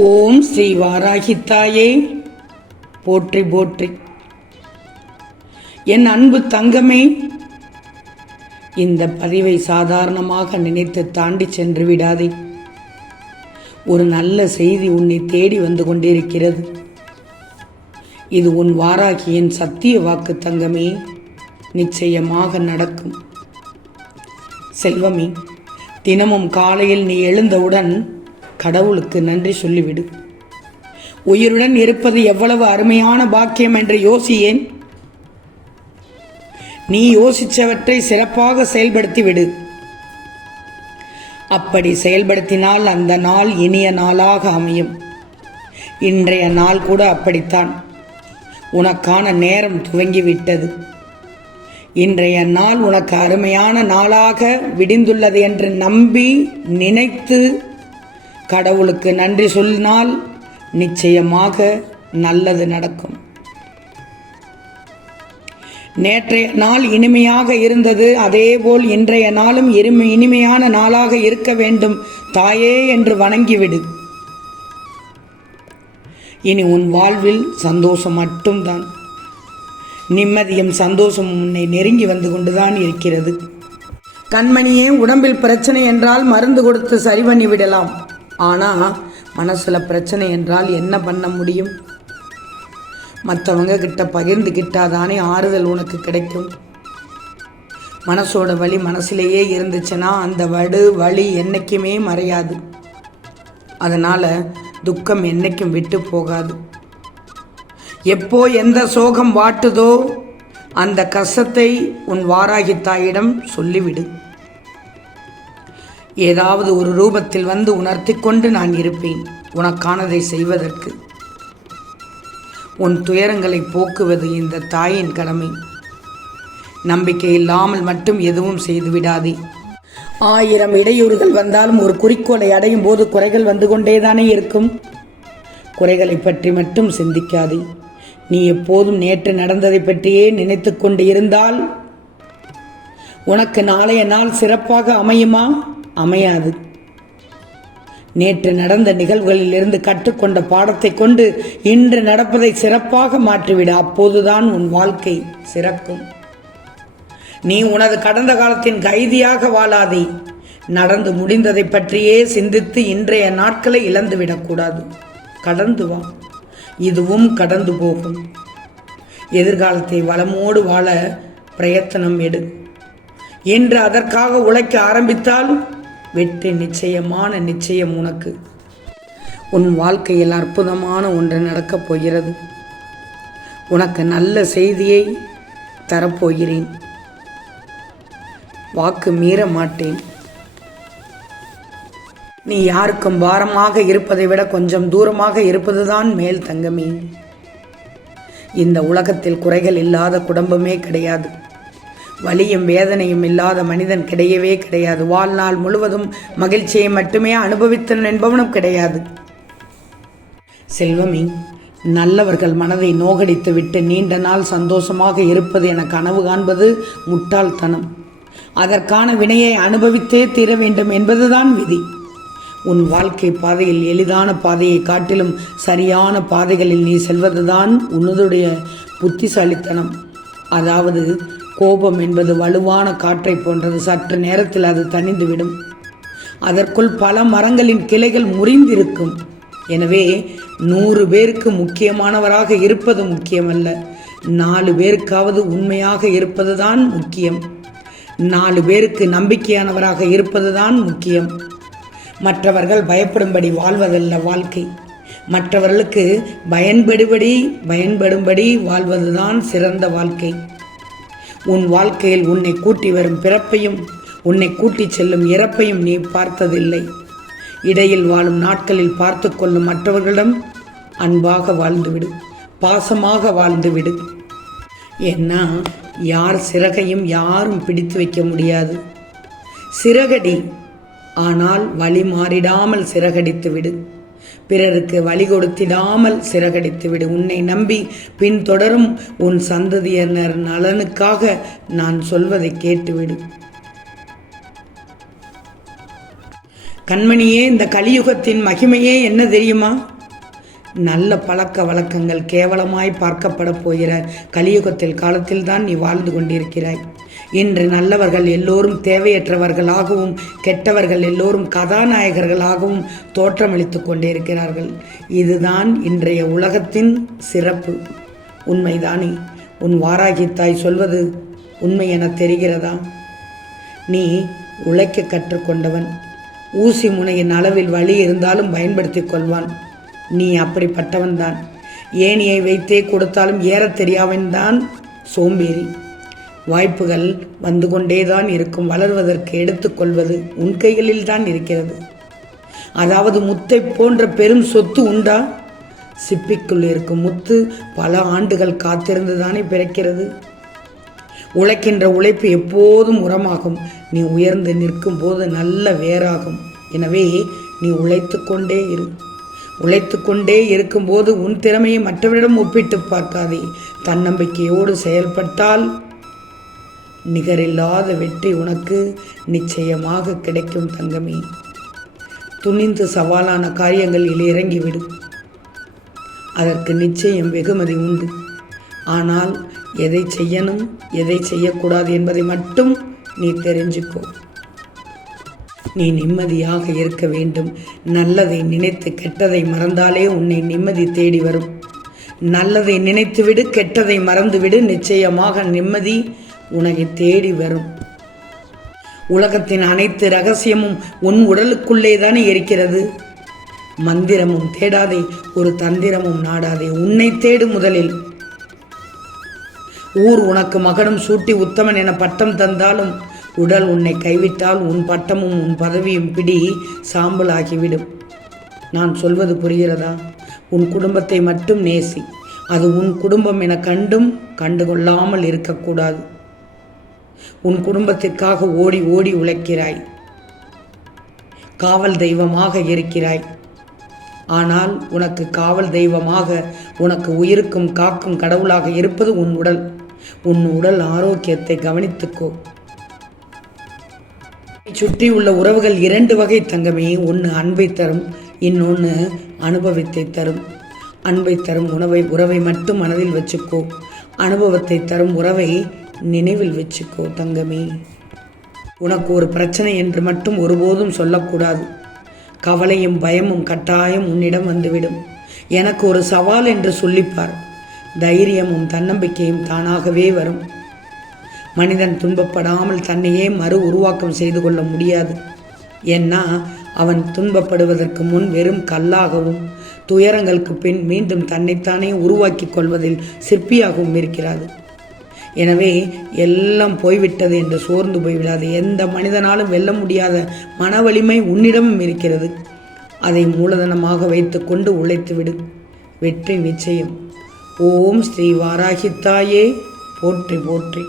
ஓம் ஸ்ரீ வாராகித்தாயே போற்றி போற்றி. என் அன்பு தங்கமே இந்த பதிவை சாதாரணமாக நினைத்து தாண்டி சென்று விடாதே. ஒரு நல்ல செய்தி உன்னை தேடி வந்து கொண்டிருக்கிறது. இது உன் வாராகியின் சத்திய வாக்கு தங்கமே. நிச்சயமாக நடக்கும். செல்வமே தினமும் காலையில் நீ எழுந்தவுடன் கடவுளுக்கு நன்றி சொல்லிவிடு. உயிருடன் இருப்பது எவ்வளவு அருமையான பாக்கியம் என்று யோசியேன். நீ யோசித்தவற்றை சிறப்பாக செயல்படுத்தி விடு அப்படி செயல்படுத்தினால் அந்த நாள் இனிய நாளாக அமையும். இன்றைய நாள் கூட அப்படித்தான். உனக்கான நேரம் துவங்கிவிட்டது. இன்றைய நாள் உனக்கு அருமையான நாளாக விடிந்துள்ளது என்று நம்பி நினைத்து கடவுளுக்கு நன்றி சொன்னால் நிச்சயமாக நல்லது நடக்கும். நேற்றைய நாள் இனிமையாக இருந்தது அதேபோல் இன்றைய நாளும் இருமை இனிமையான நாளாக இருக்க வேண்டும் தாயே என்று வணங்கிவிடு. இனி உன் வாழ்வில் சந்தோஷம் மட்டும்தான். நிம்மதியும் சந்தோஷமும் உன்னை நெருங்கி வந்து கொண்டுதான் இருக்கிறது. கண்மணியே உடம்பில் பிரச்சனை என்றால் மருந்து கொடுத்து சரி பண்ணி விடலாம். ஆனால் மனசில் பிரச்சனை என்றால் என்ன பண்ண முடியும்? மற்றவங்க கிட்ட பகிர்ந்துக்கிட்டாதானே ஆறுதல் உனக்கு கிடைக்கும்? மனசோட வலி மனசுலேயே இருந்துச்சுன்னா அந்த வடு வலி என்னைக்குமே மறையாது. அதனால் துக்கம் என்றைக்கும் விட்டு போகாது. எப்போ எந்த சோகம் வாட்டுதோ அந்த கஷ்டத்தை உன் வாராகி தாயிடம் சொல்லிவிடு. ஏதாவது ஒரு ரூபத்தில் வந்து உணர்த்தி கொண்டு நான் இருப்பேன். உனக்கானதை செய்வதற்கு. உன் துயரங்களை போக்குவது இந்த தாயின் கடமை. நம்பிக்கை இல்லாமல் மட்டும் எதுவும் செய்துவிடாதே ஆயிரம் இடையூறுகள் வந்தாலும் ஒரு குறிக்கோளை அடையும் போது குறைகள் வந்து கொண்டேதானே இருக்கும். குறைகளை பற்றி மட்டும் சிந்திக்காதே. நீ எப்போதும் நேற்று நடந்ததை பற்றியே நினைத்து கொண்டு இருந்தால் உனக்கு நாளைய நாள் சிறப்பாக அமையுமா? அமையாது. நேற்று நடந்த நிகழ்வுகளிலிருந்து கற்றுக்கொண்ட பாடத்தை கொண்டு இன்று நடப்பதை சிறப்பாக மாற்றிவிட. அப்போதுதான் உன் வாழ்க்கை சிறக்கும். நீ உனது கடந்த காலத்தின் கைதியாக வாழாதே. நடந்து முடிந்ததை பற்றியே சிந்தித்து இன்றைய நாட்களை இழந்துவிடக்கூடாது கடந்து வா. இதுவும் கடந்து போகும். எதிர்காலத்தை வளமோடு வாழ பிரயத்தனம் எடு. என்று அதற்காக உழைக்க ஆரம்பித்தால் வெற்றி நிச்சயமான நிச்சயம் உனக்கு. உன் வாழ்க்கையில் அற்புதமான ஒன்று நடக்கப் போகிறது. உனக்கு நல்ல செய்தியை தரப்போகிறேன். வாக்கு மீற மாட்டேன். நீ யாருக்கும் பாரமாக இருப்பதை விட கொஞ்சம் தூரமாக இருப்பதுதான் மேல் தங்கமே. இந்த உலகத்தில் குறைகள் இல்லாத குடும்பமே கிடையாது. வலியும் வேதனையும் இல்லாத மனிதன் கிடையவே கிடையாது. வாழ்நாள் முழுவதும் மகிழ்ச்சியை மட்டுமே அனுபவித்து என்பவனும் கிடையாது. செல்வமி நல்லவர்கள் மனதை நோகடித்து விட்டு நீண்ட நாள் சந்தோஷமாக இருப்பது என கனவு காண்பது முட்டாள்தனம். அதற்கான வினையை அனுபவித்தே தீர வேண்டும் என்பதுதான் விதி. உன் வாழ்க்கை பாதையில் எளிதான பாதையை காட்டிலும் சரியான பாதைகளில் நீ செல்வதுதான் உன்னதுடைய புத்திசாலித்தனம். அதாவது கோபம் என்பது வலுவான காற்றை போன்றது. சற்று நேரத்தில் அது தணிந்துவிடும். அதற்குள் பல மரங்களின் கிளைகள் முறிந்திருக்கும். எனவே நூறு பேருக்கு முக்கியமானவராக இருப்பது முக்கியமல்ல. நாலு பேருக்காவது உண்மையாக இருப்பதுதான் முக்கியம். நாலு பேருக்கு நம்பிக்கையானவராக இருப்பதுதான் முக்கியம். மற்றவர்கள் பயப்படும்படி வாழ்வதல்ல வாழ்க்கை. மற்றவர்களுக்கு பயன்படுபடி பயன்படும்படி வாழ்வதுதான் சிறந்த வாழ்க்கை. உன் வாழ்க்கையில் உன்னை கூட்டி வரும் பிறப்பையும் உன்னை கூட்டிச் செல்லும் இறப்பையும் நீ பார்த்ததில்லை. இடையில் வாழும் நாட்களில் பார்த்து கொள்ளும் மற்றவர்களிடம் அன்பாக வாழ்ந்துவிடு பாசமாக வாழ்ந்துவிடு. ஏன்னா யார் சிறகையும் யாரும் பிடித்து வைக்க முடியாது. சிறகடி ஆனால் வழி மாறிடாமல் சிறகடித்து விடு பிறருக்கு வழி கொடுத்திடாமல் சிறகடித்துவிடு உன்னை நம்பி பின்தொடரும் உன் சந்ததியினர் நலனுக்காக நான் சொல்வதை கேட்டுவிடு. கண்மணியே இந்த கலியுகத்தின் மகிமையே என்ன தெரியுமா? நல்ல பழக்க வழக்கங்கள் கேவலமாய் பார்க்கப்பட போகிற கலியுகத்தில் காலத்தில்தான் நீ வாழ்ந்து கொண்டிருக்கிறாய். இன்று நல்லவர்கள் எல்லோரும் தேவையற்றவர்களாகவும் கெட்டவர்கள் எல்லோரும் கதாநாயகர்களாகவும் தோற்றமளித்துக் கொண்டிருக்கிறார்கள். இதுதான் இன்றைய உலகத்தின் சிறப்பு. உண்மைதானே? உன் வாராகி தாய் சொல்வது உண்மை என தெரிகிறதா? நீ உழைக்க கற்றுக்கொண்டவன். ஊசி முனையின் அளவில் வழி இருந்தாலும் பயன்படுத்திக் கொள்வான். நீ அப்படிப்பட்டவன்தான். ஏணியை வைத்தே கொடுத்தாலும் ஏறத் தெரியாவன்தான் சோம்பேறி. வாய்ப்புகள் வந்து கொண்டேதான் இருக்கும். வளர்வதற்கு எடுத்துக்கொள்வது உன் கைகளில் தான் இருக்கிறது. அதாவது முத்தை போன்ற பெரும் சொத்து உண்டா? சிப்பிக்குள் இருக்கும் முத்து பல ஆண்டுகள் காத்திருந்து தானே பிறக்கிறது. உழைக்கின்ற உழைப்பு எப்போதும் உரமாகும். நீ உயர்ந்து நிற்கும் போது நல்ல வேறாகும். எனவே நீ உழைத்து கொண்டே இரு. உழைத்து கொண்டே இருக்கும்போது உன் திறமையை மற்றவரிடம் ஒப்பிட்டு பார்க்காதே. தன்னம்பிக்கையோடு செயல்பட்டால் நிகரில்லாத வெற்றி உனக்கு நிச்சயமாக கிடைக்கும் தங்கமே. துணிந்து சவாலான காரியங்களில் இறங்கிவிடும் அதற்கு நிச்சயம் வெகுமதி உண்டு. ஆனால் எதை செய்யணும் எதை செய்யக்கூடாது என்பதை மட்டும் நீ தெரிஞ்சுக்கோ. நீ நிம்மதியாக இருக்க வேண்டும். நல்லதை நினைத்து கெட்டதை மறந்தாலே உன்னை நிம்மதி தேடி வரும். நல்லதை நினைத்துவிடு கெட்டதை மறந்துவிடு. நிச்சயமாக நிம்மதி உனக்கு தேடி வரும். உலகத்தின் அனைத்து ரகசியமும் உன் உடலுக்குள்ளே தானே இருக்கிறது. மந்திரமும் தேடாதே ஒரு தந்திரமும் நாடாதே உன்னை தேடு முதலில். ஊர் உனக்கு மகனும் சூட்டி உத்தமன் என பட்டம் தந்தாலும் உடல் உன்னை கைவிட்டால் உன் பட்டமும் உன் பதவியும் பிடி சாம்பல் ஆகிவிடும் நான் சொல்வது புரிகிறதா? உன் குடும்பத்தை மட்டும் நேசி அது உன் குடும்பம் என கண்டும் கண்டுகொள்ளாமல் இருக்கக்கூடாது. உன் குடும்பத்திற்காக ஓடி ஓடி உழைக்கிறாய். காவல் தெய்வமாக இருக்கிறாய். ஆனால் உனக்கு காவல் தெய்வமாக உனக்கு உயிருக்கும் காக்கும் கடவுளாக இருப்பது உன் உடல். உன் உடல் ஆரோக்கியத்தை கவனித்துக்கோ. சுற்றி உள்ள உறவுகள் இரண்டு வகை தங்கமே ஒன்று அன்பை தரும் இன்னொன்று அனுபவத்தை தரும். அன்பை தரும் உணவை உறவை மட்டும் மனதில் வச்சுக்கோ. அனுபவத்தை தரும் உறவை நினைவில் வச்சுக்கோ தங்கமே. உனக்கு ஒரு பிரச்சனை என்று மட்டும் ஒருபோதும் சொல்லக்கூடாது. கவலையும் பயமும் கட்டாயம் உன்னிடம் வந்துவிடும். எனக்கு ஒரு சவால் என்று சொல்லிப்பார். தைரியமும் தன்னம்பிக்கையும் தானாகவே வரும். மனிதன் துன்பப்படாமல் தன்னையே மறு உருவாக்கம் செய்து கொள்ள முடியாது. ஏன்னா அவன் துன்பப்படுவதற்கு முன் வெறும் கல்லாகவும் துயரங்களுக்கு பின் மீண்டும் தன்னைத்தானே உருவாக்கிக் கொள்வதில் சிற்பியாகவும் இருக்கிறாள் எனவே எல்லாம் போய்விட்டது என்று சோர்ந்து போய்விடாது. எந்த மனிதனாலும் வெல்ல முடியாத மன வலிமை உன்னிடமும் இருக்கிறது. அதை மூலதனமாக வைத்துக்கொண்டு உழைத்துவிடு வெற்றி நிச்சயம். ஓம் ஸ்ரீ வாராகித்தாயே. போற்றி போற்றி.